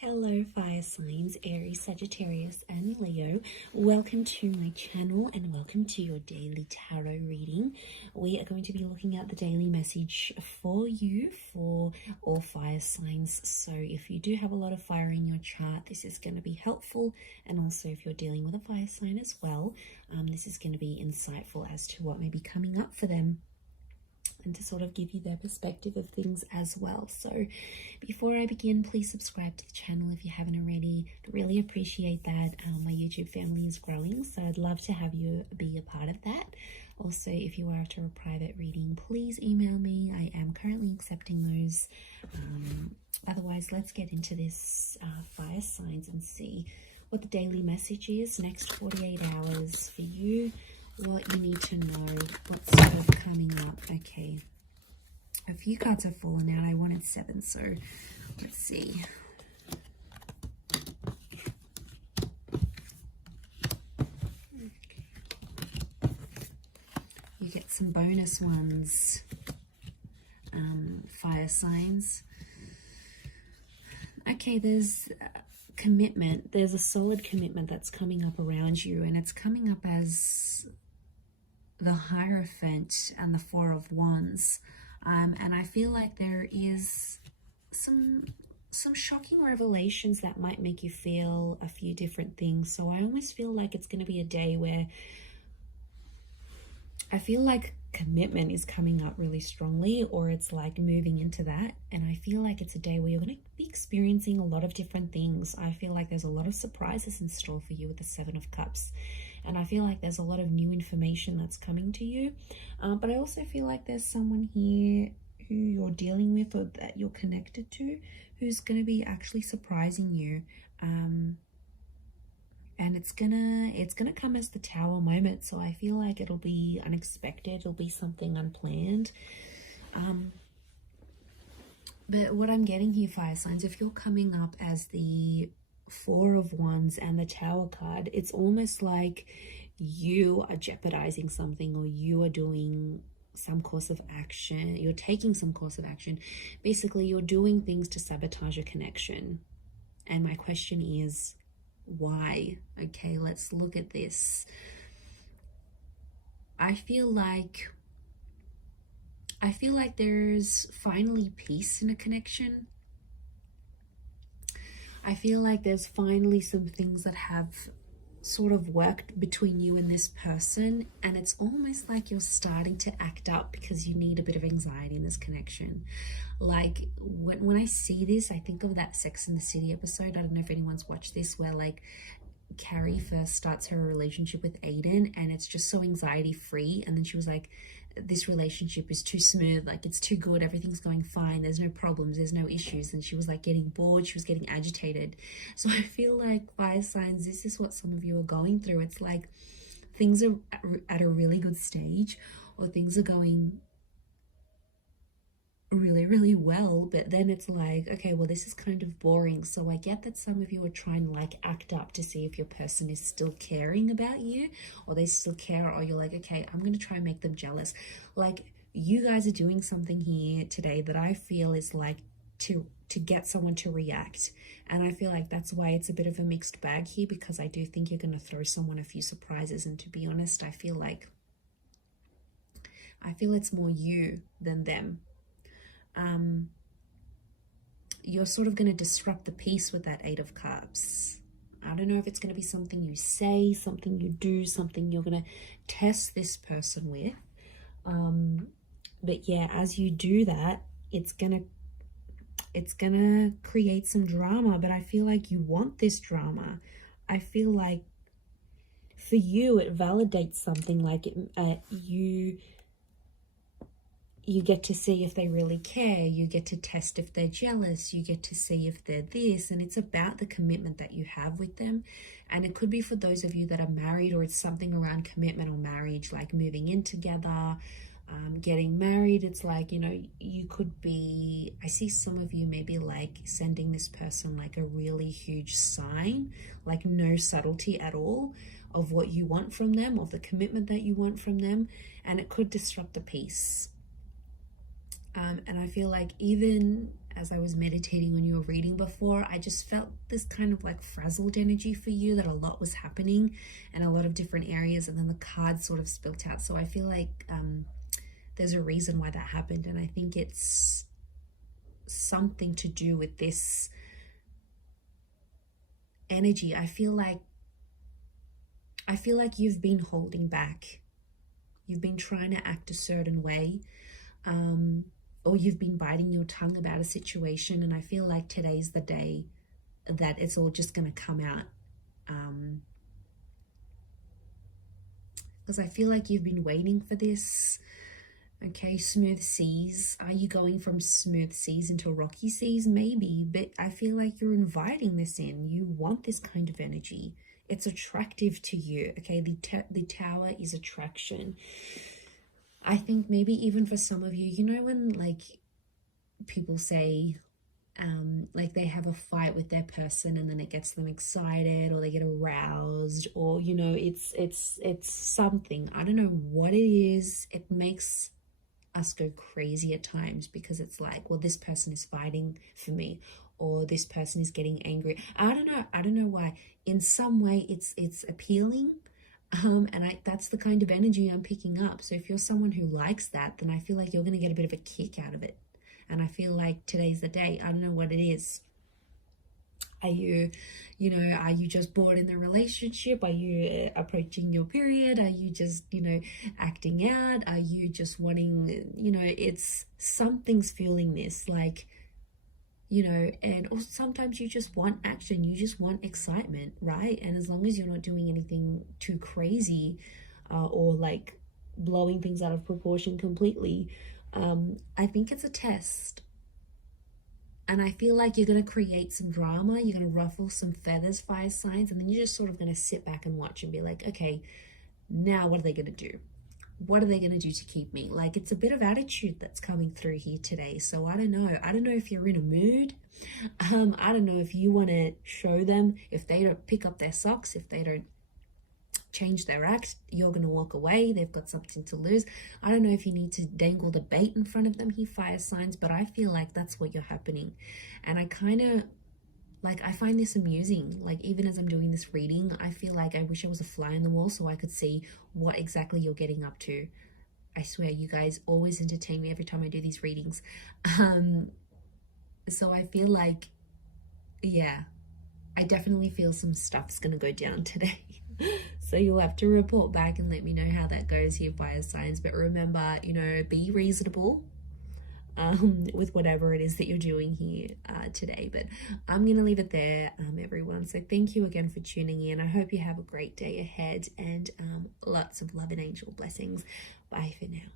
Hello fire signs, Aries, Sagittarius and Leo. Welcome to my channel and welcome to your daily tarot reading. We are going to be looking at the daily message for you for all fire signs. So if you do have a lot of fire in your chart, this is going to be helpful. And also if you're dealing with a fire sign as well, this is going to be insightful as to what may be coming up for them, and to sort of give you their perspective of things as well. So before I begin, please subscribe to the channel if you haven't already. I really appreciate that. My YouTube family is growing, so I'd love to have you be a part of that. Also, if you are after a private reading, please email me. I am currently accepting those. Otherwise, let's get into this fire signs and see what the daily message is. Next 48 hours for you. What you need to know, what's sort of coming up. Okay, a few cards have fallen out. I wanted 7, so let's see. Okay. You get some bonus ones, fire signs. Okay, there's commitment. There's a solid commitment that's coming up around you, and it's coming up as the Hierophant and the Four of Wands, and I feel like there is some shocking revelations that might make you feel a few different things. So I almost feel like it's going to be a day where I feel like commitment is coming up really strongly, or it's like moving into that. And I feel like it's a day where you're going to be experiencing a lot of different things. I feel like there's a lot of surprises in store for you with the 7 of Cups. And I feel like there's a lot of new information that's coming to you. But I also feel like there's someone here who you're dealing with or that you're connected to who's going to be actually surprising you. And it's gonna come as the Tower moment. So I feel like it'll be unexpected. It'll be something unplanned. But what I'm getting here, fire signs, if you're coming up as the Four of Wands and the Tower card, it's almost like you are jeopardizing something, or you are doing some course of action. You're taking some course of action. Basically, you're doing things to sabotage a connection. And my question is, why? Okay, let's look at this. I feel like there's finally peace in a connection. I feel like there's finally some things that have sort of worked between you and this person, and it's almost like you're starting to act up because you need a bit of anxiety in this connection. Like when I see this, I think of that Sex and the City episode. I don't know if anyone's watched this, where like Carrie first starts her relationship with Aiden, and it's just so anxiety free, and then she was like, this relationship is too smooth, like it's too good, everything's going fine, there's no problems, there's no issues. And she was like getting bored, she was getting agitated. So I feel like, fire signs, this is what some of you are going through. It's like things are at a really good stage, or things are going really well, but then it's like, okay, well, this is kind of boring. So I get that some of you are trying to like act up to see if your person is still caring about you, or they still care, or you're like, okay, I'm gonna try and make them jealous. Like, you guys are doing something here today that I feel is like to get someone to react. And I feel like that's why it's a bit of a mixed bag here, because I do think you're going to throw someone a few surprises. And to be honest, I feel it's more you than them. You're sort of going to disrupt the peace with that 8 of Cups. I don't know if it's going to be something you say, something you do, something you're going to test this person with. But yeah, as you do that, it's gonna create some drama. But I feel like you want this drama. I feel like for you, it validates something. Like you get to see if they really care. You get to test if they're jealous. You get to see if they're this. And it's about the commitment that you have with them. And it could be for those of you that are married, or it's something around commitment or marriage, like moving in together, getting married. It's like, you know, you could be, I see some of you maybe like sending this person like a really huge sign, like no subtlety at all of what you want from them, of the commitment that you want from them. And it could disrupt the peace. And I feel like even as I was meditating on your reading before, I just felt this kind of like frazzled energy for you, that a lot was happening in a lot of different areas, and then the cards sort of spilt out. So I feel like there's a reason why that happened, and I think it's something to do with this energy. I feel like you've been holding back. You've been trying to act a certain way, or you've been biting your tongue about a situation, and I feel like today's the day that it's all just going to come out. Because I feel like you've been waiting for this. Okay, smooth seas. Are you going from smooth seas into rocky seas? Maybe, but I feel like you're inviting this in. You want this kind of energy. It's attractive to you. Okay, the tower is attraction. I think maybe even for some of you, you know, when like people say like they have a fight with their person and then it gets them excited, or they get aroused, or you know, it's something, I don't know what it is, it makes us go crazy at times, because it's like, well, this person is fighting for me, or this person is getting angry. I don't know why. In some way it's appealing, and that's the kind of energy I'm picking up. So if you're someone who likes that, then I feel like you're going to get a bit of a kick out of it, and I feel like today's the day. I don't know what it is. Are you just bored in the relationship? Are you approaching your period? Are you just, acting out? Are you just wanting, it's something's fueling this, like, and or sometimes you just want action, you just want excitement, right? And as long as you're not doing anything too crazy, or like blowing things out of proportion completely, I think it's a test. And I feel like you're going to create some drama, you're going to ruffle some feathers, fire signs, and then you're just sort of going to sit back and watch and be like, okay, now what are they going to do? What are they going to do to keep me? Like, it's a bit of attitude that's coming through here today. So I don't know. I don't know if you're in a mood. I don't know if you want to show them, if they don't pick up their socks, if they don't change their act, you're going to walk away. They've got something to lose. I don't know if you need to dangle the bait in front of them, he fire signs, but I feel like that's what you're happening. And I kind of like, I find this amusing. Like, even as I'm doing this reading, I feel like I wish I was a fly on the wall so I could see what exactly you're getting up to. I swear, you guys always entertain me every time I do these readings. So I feel like, yeah, I definitely feel some stuff's gonna go down today. So you'll have to report back and let me know how that goes here, fire signs. But remember, be reasonable with whatever it is that you're doing here today. But I'm gonna leave it there, everyone. So thank you again for tuning in. I hope you have a great day ahead, and lots of love and angel blessings. Bye for now.